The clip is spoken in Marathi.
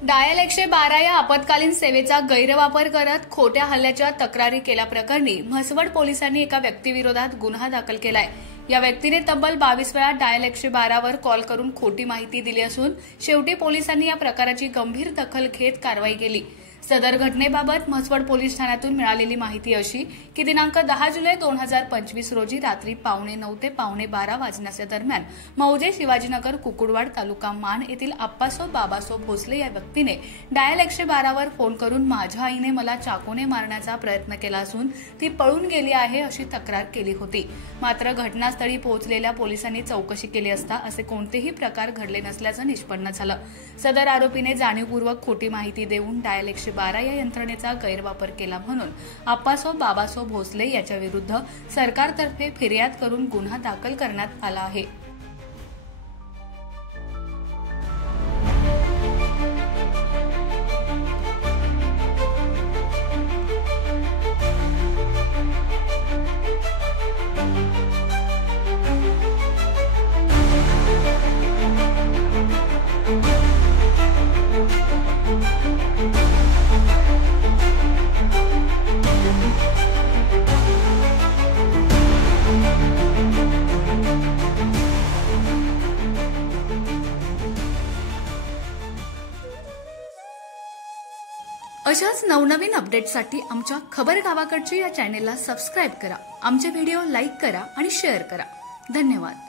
डायल 112 या आपत्कालीन सेवेचा गैरवापर करत खोट्या हल्ल्याच्या तक्रारी केल्याप्रकरणी म्हसवड पोलिसांनी एका व्यक्तीविरोधात गुन्हा दाखल केलाय। या व्यक्तीने तब्बल 22 वेळा डायल 112 वर कॉल करून खोटी माहिती दिली असून शेवटी पोलिसांनी या प्रकाराची गंभीर दखल घेत कारवाई केली। सदर घटनेबाबत म्हसवड पोलीस ठाण्यातून मिळालेली माहिती अशी की दिनांक 10 जुलै 2025 रोजी रात्री 9:15 ते 12:15 वाजण्याच्या दरम्यान मौजे शिवाजीनगर कुकुडवाड तालुका मान येथील आप्पासो बाबासो भोसले या व्यक्तीने डायल 112 वर फोन करून माझ्या आईने मला चाकूने मारण्याचा प्रयत्न केला असून ती पळून गेली आहे अशी तक्रार केली होती। मात्र घटनास्थळी पोहोचलेल्या पोलिसांनी चौकशी केली असता असे कोणतेही प्रकार घडले नसल्याचं निष्पन्न झालं। सदर आरोपीने जाणीवपूर्वक खोटी माहिती देऊन डायल 112 या यंत्रणेचा गैरवापर केला म्हणून आप्पासो बाबासो भोसले याच्या विरुद्ध सरकारतर्फे फिर्याद करून गुन्हा दाखल करण्यात आला आहे। अशाच नवनवीन अपडेट्ससाठी आमच्या खबर गावाकडची या चॅनेलला सबस्क्राइब करा, आमचे व्हिडिओ लाईक करा आणि शेअर करा। धन्यवाद।